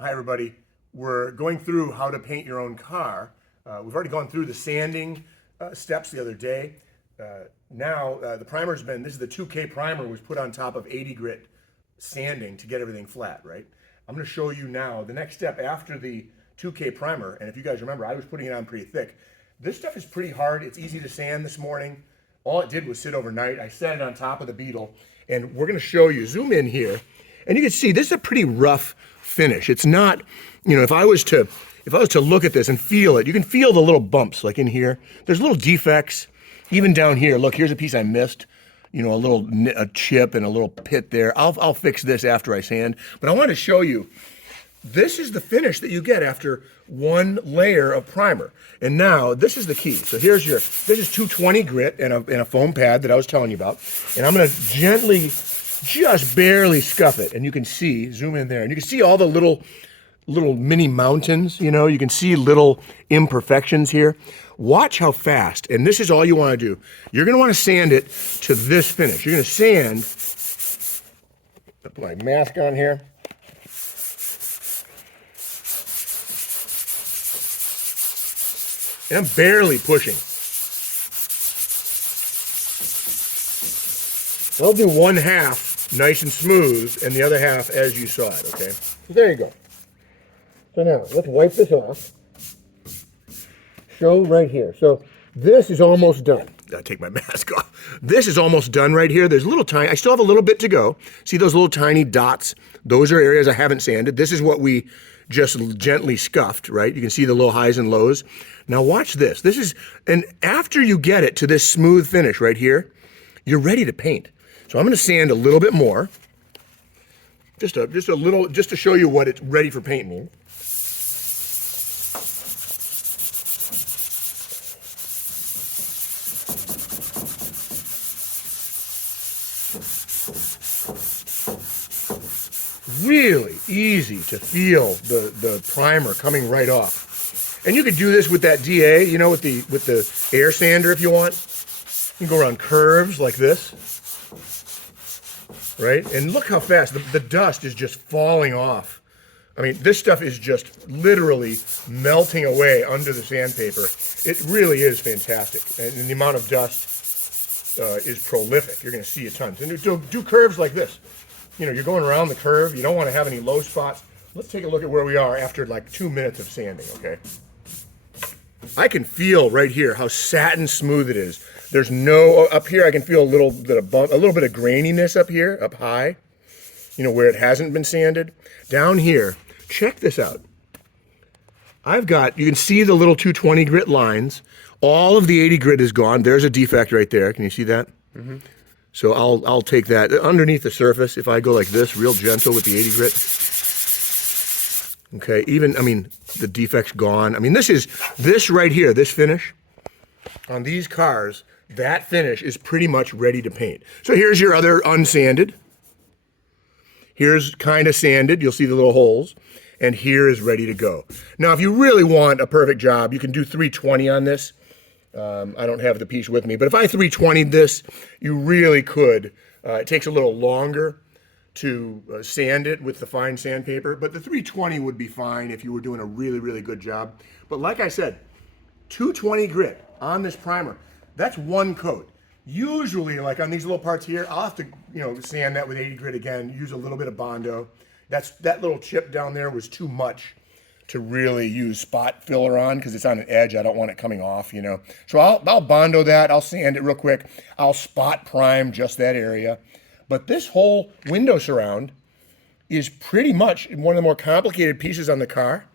Hi, everybody. We're going through how to paint your own car. We've already gone through the sanding steps the other day. Now, the primer's been, this is the 2K primer was put on top of 80 grit sanding to get everything flat, right? I'm going to show you now the next step after the 2K primer. And if you guys remember, I was putting it on pretty thick. This stuff is pretty hard. It's easy to sand this morning. All it did was sit overnight. I set it on top of the Beetle, and we're going to show you, zoom in here, and you can see this is a pretty rough finish. It's not, if I was to look at this and feel it, you can feel the little bumps like in here. There's little defects even down here. Look, here's a piece I missed. A chip and a little pit there. I'll fix this after I sand, but I want to show you this is the finish that you get after one layer of primer. And now this is the key. So this is 220 grit and a foam pad that I was telling you about. And I'm going to gently, just barely scuff it. And you can see, zoom in there, and you can see all the little mini mountains, you can see little imperfections here. Watch how fast, and this is all you want to do. You're going to want to sand it to this finish. You're going to sand, put my mask on here. And I'm barely pushing. I'll do one half nice and smooth and the other half as you saw it, okay? So there you go. So now, let's wipe this off. Show right here. So this is almost done. Gotta take my mask off. This is almost done right here. There's I still have a little bit to go. See those little tiny dots? Those are areas I haven't sanded. This is what we just gently scuffed, right? You can see the little highs and lows. Now watch this. And after you get it to this smooth finish right here, you're ready to paint. So I'm gonna sand a little bit more. Just a little, just to show you what it's ready for paint means. Really easy to feel the primer coming right off. And you could do this with that DA, with the air sander if you want. You can go around curves like this. Right? And look how fast the dust is just falling off. I mean, this stuff is just literally melting away under the sandpaper. It really is fantastic. And the amount of dust is prolific. You're going to see a ton. And do curves like this. You're going around the curve. You don't want to have any low spots. Let's take a look at where we are after like 2 minutes of sanding, okay? I can feel right here how satin smooth it is. There's up here I can feel a little bit of bump, a little bit of graininess up here, up high, where it hasn't been sanded. Down here, check this out. You can see the little 220 grit lines. All of the 80 grit is gone. There's a defect right there. Can you see that? Mm-hmm. So I'll take that underneath the surface. If I go like this, real gentle with the 80 grit. Okay, the defect's gone. This right here, this finish on these cars, that finish is pretty much ready to paint. So here's your other unsanded. Here's kind of sanded. You'll see the little holes. And here is ready to go. Now, if you really want a perfect job, you can do 320 on this. I don't have the piece with me, but if I 320'd this, you really could. It takes a little longer to sand it with the fine sandpaper, but the 320 would be fine if you were doing a really, really good job. But like I said, 220 grit on this primer, that's one coat. Usually, like on these little parts here, I'll have to, sand that with 80 grit again, use a little bit of Bondo. That little chip down there was too much to really use spot filler on because it's on an edge. I don't want it coming off, So I'll Bondo that. I'll sand it real quick. I'll spot prime just that area. But this whole window surround is pretty much one of the more complicated pieces on the car.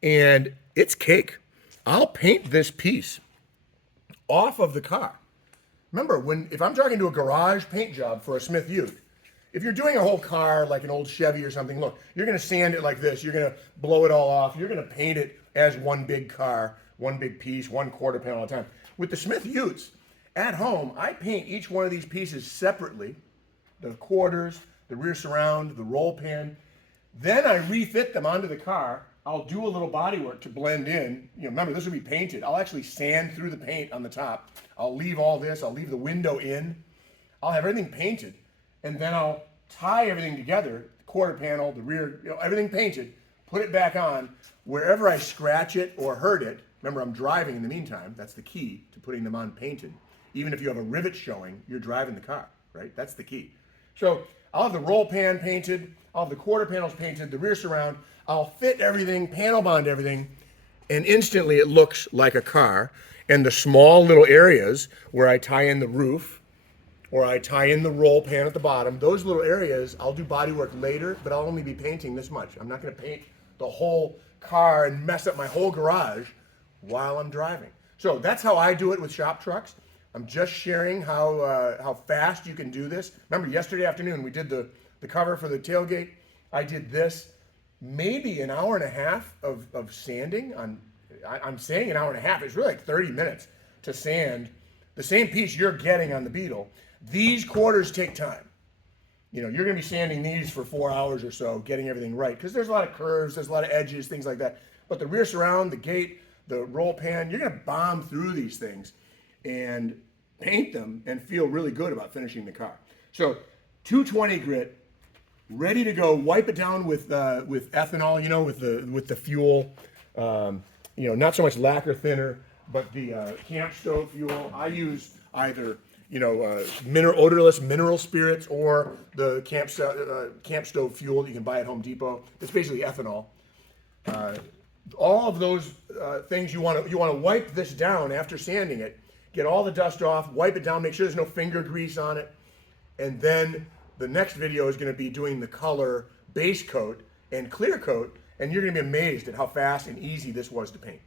And it's cake. I'll paint this piece off of the car. Remember, if I'm talking to a garage paint job for a Smith Ute, if you're doing a whole car like an old Chevy or something, look, you're going to sand it like this. You're going to blow it all off. You're going to paint it as one big car, one big piece, one quarter panel at a time. With the Smith Utes, at home, I paint each one of these pieces separately, the quarters, the rear surround, the roll pin. Then I refit them onto the car. I'll do a little body work to blend in. Remember, this will be painted. I'll actually sand through the paint on the top. I'll leave all this. I'll leave the window in. I'll have everything painted. And then I'll tie everything together, the quarter panel, the rear, everything painted, put it back on. Wherever I scratch it or hurt it, remember I'm driving in the meantime, that's the key to putting them on painted. Even if you have a rivet showing, you're driving the car, right? That's the key. So I'll have the roll pan painted, I'll have the quarter panels painted, the rear surround, I'll fit everything, panel bond everything, and instantly it looks like a car. And the small little areas where I tie in the roof, or I tie in the roll pan at the bottom, those little areas, I'll do body work later, but I'll only be painting this much. I'm not gonna paint the whole car and mess up my whole garage while I'm driving. So that's how I do it with shop trucks. I'm just sharing how fast you can do this. Remember yesterday afternoon, we did the cover for the tailgate. I did this, maybe an hour and a half of sanding on, I'm saying an hour and a half, it's really like 30 minutes to sand the same piece you're getting on the Beetle. These quarters take time. You know, you're gonna be sanding these for 4 hours or so, getting everything right, because there's a lot of curves, there's a lot of edges, things like that. But the rear surround, the gate, the roll pan, you're gonna bomb through these things and paint them and feel really good about finishing the car. So 220 grit, ready to go. Wipe it down with ethanol, you know, with the fuel. You know, not so much lacquer thinner, but the camp stove fuel. I use either, you know, odorless mineral spirits or the camp stove fuel that you can buy at Home Depot. It's basically ethanol. All of those things you want to wipe this down after sanding it. Get all the dust off, wipe it down, make sure there's no finger grease on it, and then the next video is going to be doing the color base coat and clear coat, and you're going to be amazed at how fast and easy this was to paint.